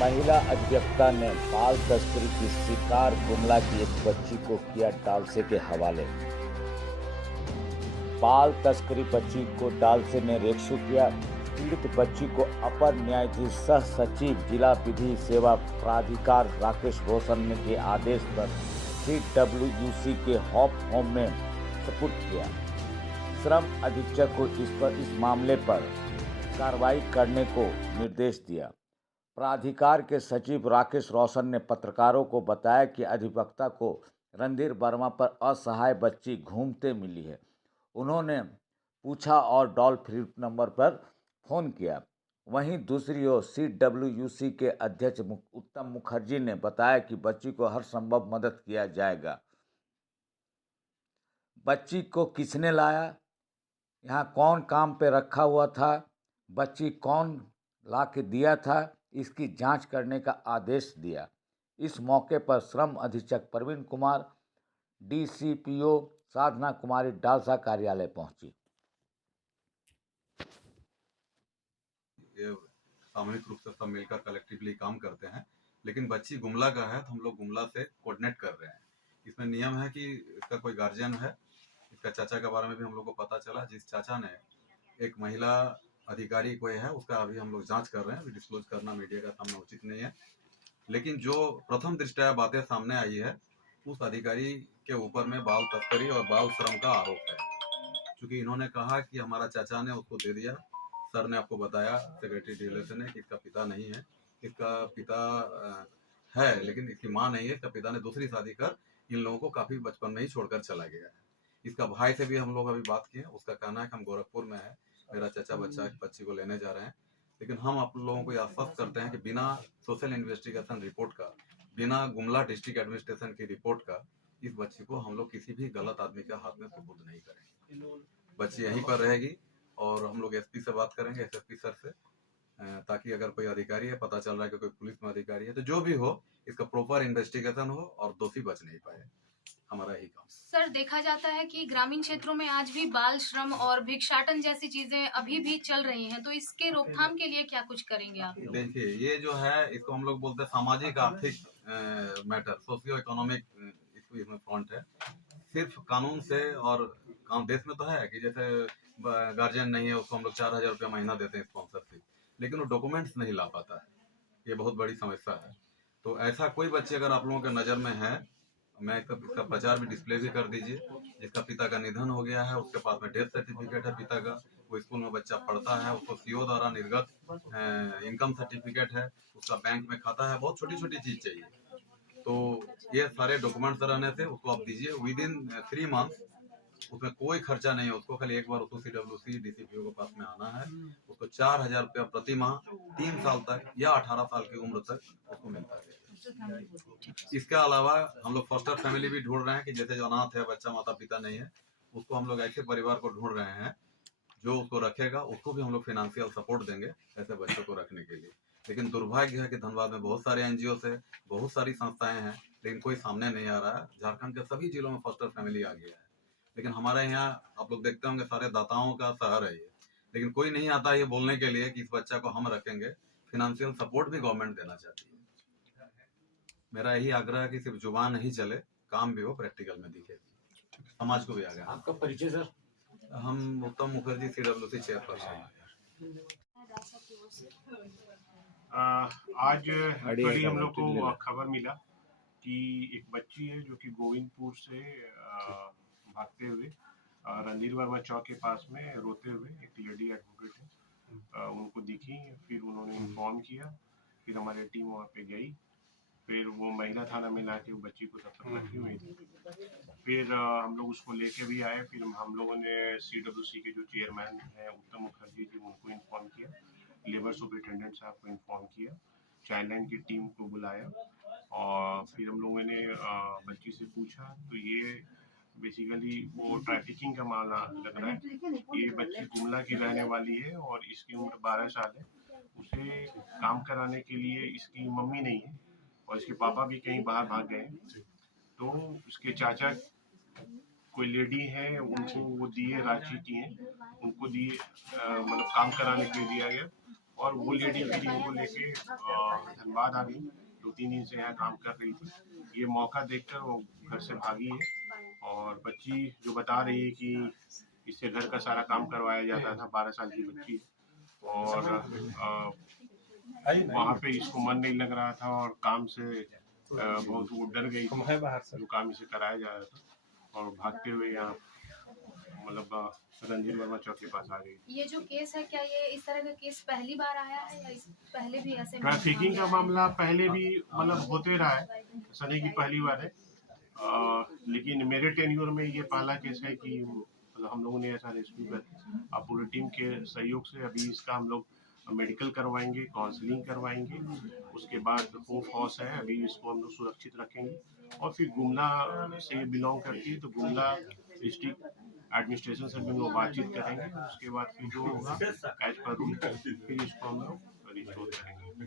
महिला अधिवक्ता ने बाल तस्करी की शिकार गुमला की एक बच्ची को किया डालसे के हवाले। बाल तस्करी बच्ची को डालसे ने रेस्क्यू किया। पीड़ित बच्ची को अपर न्यायाधीश सह सचिव जिला विधि सेवा प्राधिकार राकेश रोशन के आदेश पर CWUC के हॉप होम में सुपुर्द किया। श्रम अधीक्षक को इस मामले पर कार्रवाई करने को निर्देश दिया। प्राधिकार के सचिव राकेश रोशन ने पत्रकारों को बताया कि अधिवक्ता को रणधीर वर्मा पर असहाय बच्ची घूमते मिली है। उन्होंने पूछा और टोल फ्री नंबर पर फ़ोन किया। वहीं दूसरी ओर CWUC के अध्यक्ष उत्तम मुखर्जी ने बताया कि बच्ची को हर संभव मदद किया जाएगा। बच्ची को किसने लाया, यहाँ कौन काम पे रखा हुआ था, बच्ची कौन ला के दिया था, इसकी जांच करने का आदेश दिया। इस मौके पर श्रम अधीक्षक प्रवीण कुमार, DCPO साधना कुमारी डालसा कार्यालय पहुंची। ये सामूहिक रूप से सब मिलकर कलेक्टिवली काम करते हैं, लेकिन बच्ची गुमला का है तो हम लोग गुमला से कोऑर्डिनेट कर रहे हैं। इसमें नियम है कि इसका कोई गार्जियन है। इसका चाचा के बारे में भी हम लोग को पता चला, जिस चाचा ने एक महिला अधिकारी कोई है उसका अभी हम लोग जांच कर रहे हैं। डिस्क्लोज करना मीडिया का सामने उचित नहीं है, लेकिन जो प्रथम दृष्टया बातें सामने आई है उस अधिकारी के ऊपर में बाल तस्करी और बाल श्रम का आरोप है। क्योंकि इन्होंने कहा कि हमारा चाचा ने उसको दे दिया, सर ने आपको बताया सेक्रेटरी डीएलएस ने कि इसका पिता नहीं है, इसका पिता है लेकिन इसकी माँ नहीं है। इसका पिता ने दूसरी शादी कर इन लोगों को काफी बचपन में ही छोड़कर चला गया है। इसका भाई से भी हम लोग अभी बात किए, उसका कहना है कि हम गोरखपुर में है, मेरा चाचा बच्ची को लेने जा रहे हैं। लेकिन हम आप लोगों को आश्वस्त करते हैं कि बिना सोशल इन्वेस्टिगेशन रिपोर्ट का, बिना गुमला डिस्ट्रिक्ट एडमिनिस्ट्रेशन की रिपोर्ट का इस बच्ची को हम लोग किसी भी गलत आदमी के हाथ में सुपुर्द नहीं करेंगे। बच्ची यहीं पर रहेगी और हम लोग SP से बात करेंगे, SSP सर से, ताकि अगर कोई अधिकारी है, पता चल रहा है कि कोई पुलिस में अधिकारी है, तो जो भी हो इसका प्रॉपर इन्वेस्टिगेशन हो और दोषी बच नहीं पाए। हमारा यही काम। सर, देखा जाता है कि ग्रामीण क्षेत्रों में आज भी बाल श्रम और भिक्षाटन जैसी चीजें अभी भी चल रही हैं, तो इसके रोकथाम के लिए क्या कुछ करेंगे आप लोग? देखिए, ये जो है इसको हम लोग बोलते हैं सामाजिक आर्थिक मैटर, सोशियो इकोनॉमिक इसको इसमें फ्रंट है। सिर्फ कानून से और देश में तो है कि जैसे गार्जियन नहीं है उसको हम लोग 4,000 रुपया महीना देते हैं स्पॉन्सरशिप, लेकिन वो डॉक्यूमेंट्स नहीं ला पाता है। ये बहुत बड़ी समस्या है। तो ऐसा कोई बच्चे अगर आप लोगों के नज़र में है, मैं इसका प्रचार भी डिस्प्ले भी कर दीजिए। जिसका पिता का निधन हो गया है, उसके पास में डेथ सर्टिफिकेट है पिता का, वो स्कूल में बच्चा पढ़ता है, उसको CO द्वारा निर्गत इनकम सर्टिफिकेट है, उसका बैंक में खाता है, बहुत छोटी छोटी चीज चाहिए। तो ये सारे डॉक्यूमेंट्स रहने से उसको आप दीजिए विद इन 3 मंथ। उसमें कोई खर्चा नहीं है, उसको खाली एक बार उसको CWC DCPO के पास में आना है। उसको 4,000 रुपया प्रति माह 3 साल तक या 18 साल की उम्र तक उसको मिलता है। इसके अलावा हम लोग फॉस्टर फैमिली भी ढूंढ रहे हैं कि जैसे जो अनाथ है, बच्चा माता पिता नहीं है, उसको हम लोग ऐसे परिवार को ढूंढ रहे हैं जो उसको रखेगा, उसको भी हम लोग फाइनेंशियल सपोर्ट देंगे ऐसे बच्चों को रखने के लिए। लेकिन दुर्भाग्य है कि धनबाद में बहुत सारे NGO से बहुत सारी संस्थाएं हैं, लेकिन कोई सामने नहीं आ रहा है। झारखंड के सभी जिलों में फॉस्टर फैमिली आ गया है, लेकिन हमारे यहाँ आप लोग देखते होंगे सारे दाताओं का शहर है ये, लेकिन कोई नहीं आता ये बोलने के लिए कि इस बच्चा को हम रखेंगे। फाइनेंशियल सपोर्ट भी गवर्नमेंट देना चाहती है। मेरा यही आग्रह है कि सिर्फ जुबान नहीं चले, काम भी हो, प्रैक्टिकल में दिखे, समाज को भी आगे। आपका परिचय सर? हम उत्तम मुखर्जी, CWC चेयरपर्सन। आज एक्चुअली हम लोग को खबर मिला कि एक बच्ची है जो कि गोविंदपुर से भागते हुए रणधीर वर्मा चौक के पास में रोते हुए एक लेडी एडवोकेट है, उनको दिखी। फिर उन्होंने इन्फॉर्म किया, फिर हमारी टीम वहाँ पे गई, फिर वो महिला थाना में लाके वो बच्ची को तब तक रखी हुई थी। फिर हम लोग उसको लेके भी आए। फिर हम लोगों ने CWC के जो चेयरमैन हैं उत्तम मुखर्जी जी, उनको इन्फॉर्म किया, लेबर सुपरिटेंडेंट साहब को इन्फॉर्म किया, चाइल्ड लाइन की टीम को बुलाया और फिर हम लोगों ने बच्ची से पूछा तो ये बेसिकली वो ट्रैफिकिंग का मामला लग रहा है। ये बच्ची गुमला की रहने वाली है और इसकी उम्र 12 साल है। उसे काम कराने के लिए इसकी मम्मी नहीं है और इसके पापा भी कहीं बाहर भाग गए, तो उसके चाचा कोई लेडी है, उनको वो दिए, रांची की हैं, उनको दिए, मतलब काम कराने के लिए दिया गया और वो लेडी फिर इनको लेके धनबाद आ गई। 2-3 दिन से यहाँ काम कर रही थी। ये मौका देखकर वो घर से भागी है और बच्ची जो बता रही है कि इससे घर का सारा काम करवाया जाता था। 12 साल की बच्ची है और वहाँ पे इसको मन नहीं लग रहा था और काम से बहुत वो डर गई थी जो काम इसे कराया जा रहा था और भागते हुए यहाँ मतलब रणधीर वर्मा चौक के पास आ गई। ये जो केस है, क्या ये इस तरह का केस पहली बार आया है या पहले भी ऐसे ट्रैफिकिंग का मामला पहले भी मतलब होते रहा है, ऐसा नहीं कि पहली बार है। लेकिन मेरे टेन्योर में ये पहला केस है कि मतलब हम लोगों ने ऐसा रेस्क्यू कर पूरी टीम के सहयोग से अभी इसका हम लोग मेडिकल करवाएंगे, काउंसलिंग करवाएंगे। उसके बाद होप हाउस है, अभी इसको हम लोग सुरक्षित रखेंगे और फिर गुमला से बिलोंग करती है तो गुमला डिस्ट्रिक्ट एडमिनिस्ट्रेशन से भी हम लोग बातचीत करेंगे। उसके बाद फिर जो होगा एज पर रूल फिर इसको हम लोग रिस्टोर करेंगे।